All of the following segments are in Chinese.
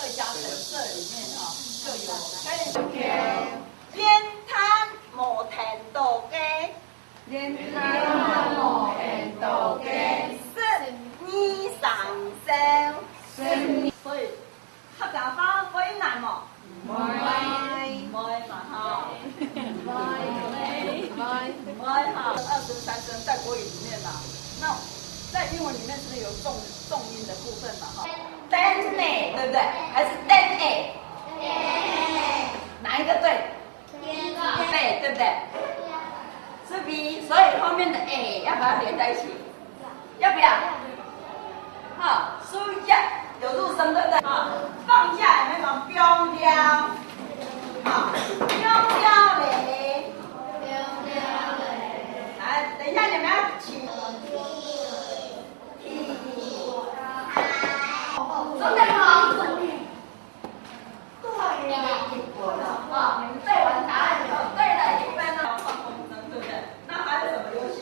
客家神社里面就有连摊无田道街，连摊无田道街，十年上升，所以客家话会难冇？唔会嘛哈，唔会哈。二声三声在国语里面嘛，那在英文里面是不是有重音的部分嘛？哈 ，dan a 对不对？还是 dan a？ 哪一个对？对，对不对？是 B， 所以后面的 a 要把它连在一起，要不要？好，输下有入声对不对？好，放下有没有标标？好，标标嘞。来，等一下你们要起。中间好。背完答案以后，对了一分呢，放风筝，对不对？那还有什么游戏？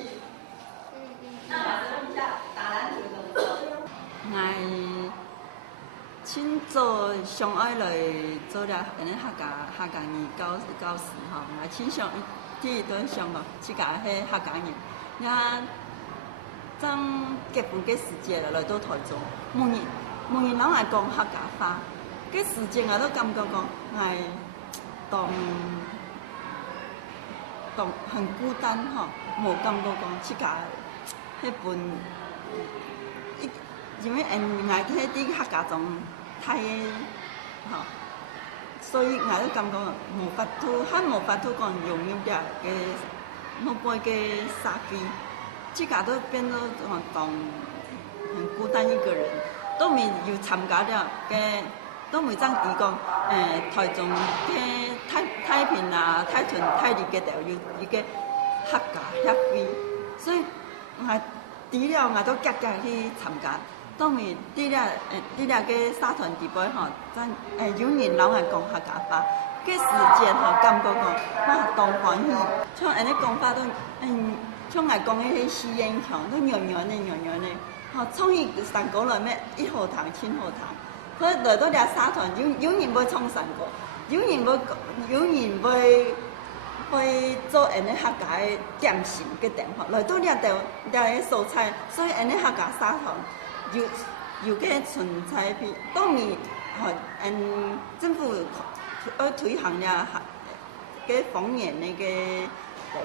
那老师问一下，打篮球怎么做？请做上爱来做了，安尼客家语教师吼，请上第都上咯，即个迄客家语，也昨结婚嘅时节来到台中，每年拢爱讲客家话，嘅时节我都感觉讲系当很孤单吼，无感觉讲即个迄份，因为爱去啲客家中睇嘅吼，所以我都感觉无法度讲融入了嘅某辈嘅社区，即个都变做当很孤单一个人，都未有参加了嘅。都未爭地講，台中嘅太平啊、太屯、太里嘅就有一個客家協會，所以我除了我都積極去參加，當然除了嘅社團地位吼，咱有年老係講客家話，嘅時間吼感覺講哇當歡喜，像安尼講法都像我講嘅迄試驗場都樣呢，吼創意上過來咩一號堂、千號堂。佢來到啲社團，有人會創神過，有人會做安尼客家嘅點心嘅店吼，來到啲啲蔬菜，所以安尼客家社團有嘅存在片，當然政府要推行了嘅方言嘅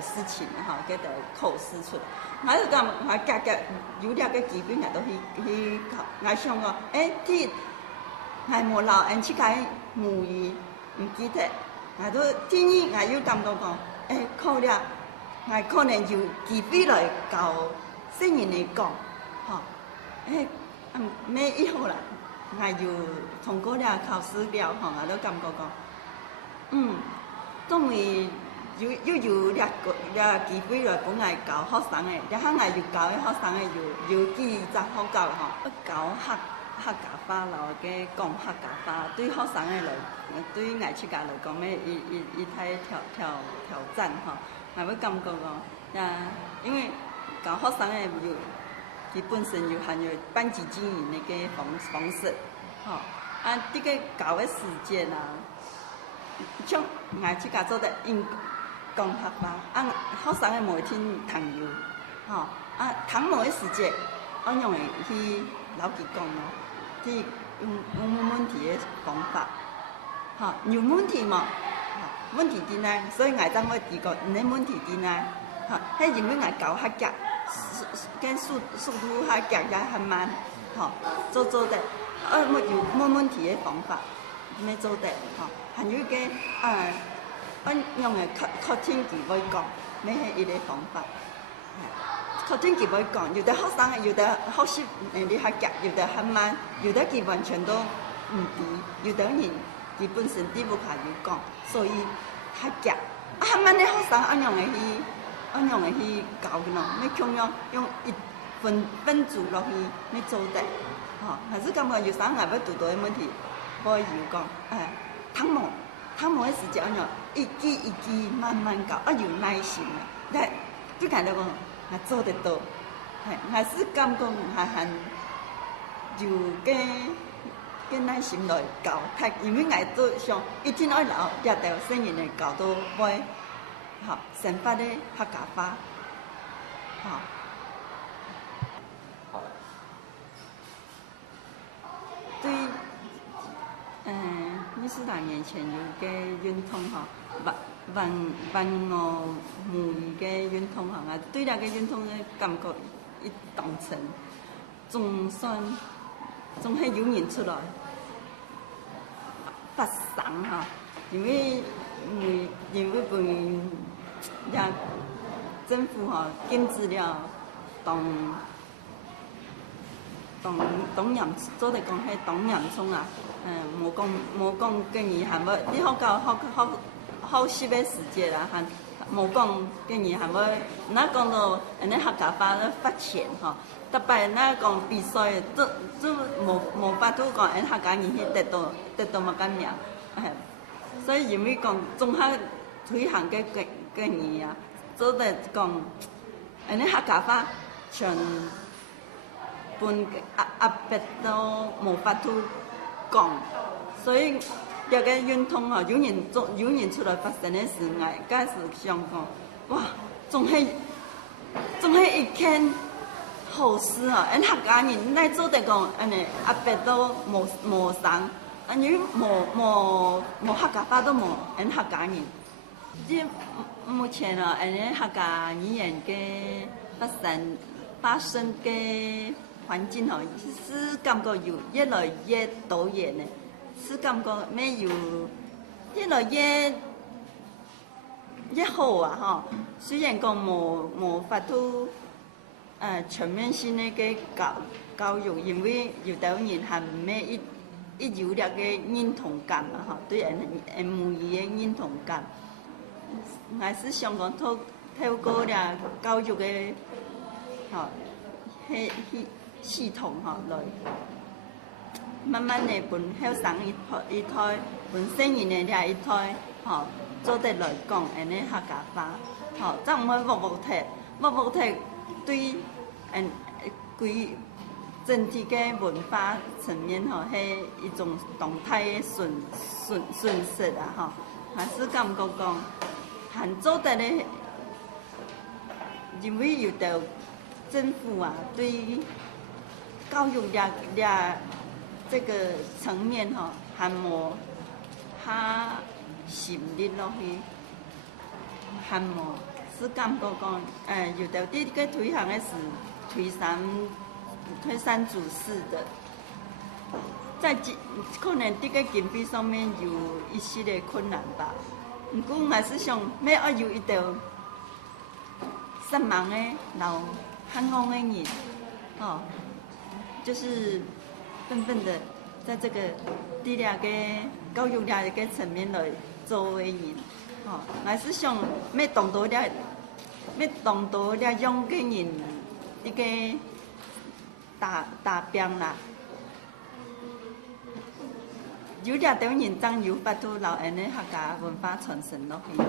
事情吼，嘅就構思出來。我就講我夾有啲嘅基本係都去我想講，啲。係無老人去解母語唔記得，我都天意我有感覺講，我可能有機會來教新人嚟講，咩以後啦，我有通過了考試了，我都感覺講，當然有兩機會來本來教學生嘅，然後我有教嘅學生嘅有幾隻好教吼，教客家話咯，嘅講客家話對學生嘅嚟，對藝術家嚟講咩，一太挑戰吼，我會感覺講，因為教學生嘅佢本身有含有班級經營嘅方式，吼，呢個教嘅時間啊，像藝術家做得應講客話，學生嘅每天談有，吼，談某嘅時間，我用嚟去老佢講咯。去用問題嘅方法，嚇有問題嘛？問題點呢？所以我當我提過，你問題點呢？嚇，係因為我教客家，跟速度客家也很慢，嚇做得，有問題嘅方法，咩做得？嚇，還有嘅我用嘅確聽佢會講，咩係一個方法。確聽佢會講，有的學生有的學習能力較強，有的很慢，有的佢完全都唔知，有的人佢本身啲無法要講，所以較強。很慢的學生按樣嘅去教嘅咯，你強用一分組落去，你做得，還是感覺有時候我要讀到嘅問題，我要講，湯姆嘅時間按樣一句慢慢教，有耐心嘅，但不敢講。我做得到，還是感覺還有嘅耐心来教，因为爱做上一天爱留抓到新人的教到尾，好，生发的客家话，好。对，20多年前有个运动哈，万我母语个运动哈，我对那个运动的感觉一当成，总系有人出来发声哈，因为本也政府哈禁止了当洋做嚟讲係當洋葱啊，冇講建議係咪？你好少嘅時間啦，係冇講建議係咪？那講到人哋客家話咧發錢嗬，特別那講比賽都冇法度講人客家人去得到乜咁樣，所以因為講綜合推行嘅建議啊，做嚟講人哋客家話全。本壓迫都冇法度講，所以有個運動啊，有人出來發生嘅事，我嗰時想講，哇，總係一件好事啊！人客家人嚟做得講，人哋壓迫都冇生，因為冇客家話都冇人客家人。即目前啊，人哋客家語言嘅發生嘅。環境哦，是感覺有越來越多元的，是感覺咩有越來越好啊！哈，雖然講冇法度全面性的教育，因為有啲人係咩一有了個認同感啊！哈，對人母語的認同感，還是想講透過了教育的，哈，系統哈來，慢慢地本後生一胎，本新人的呢一胎，哈，做得來講，安尼客家話，哈，即唔會木體對規整體嘅文化層面哈，係一種動態嘅損失啊，哈，還是感覺講，還做得咧，因為有到政府啊對。教育這個層面哈，還冇下深入落去，還冇是感覺講，有的啲個推行嘅是推三阻四的，在可能啲個經費上面有一些的困難吧。不過我還是想，咩要有一條善忘嘅老漢戇嘅人，哦。就是笨的，在這個啲兩個教育兩個層面來做為人，哦，還是想咩當到了用嘅人一個大病啦，有兩條人爭有法度留人嘅客家文化傳承落去。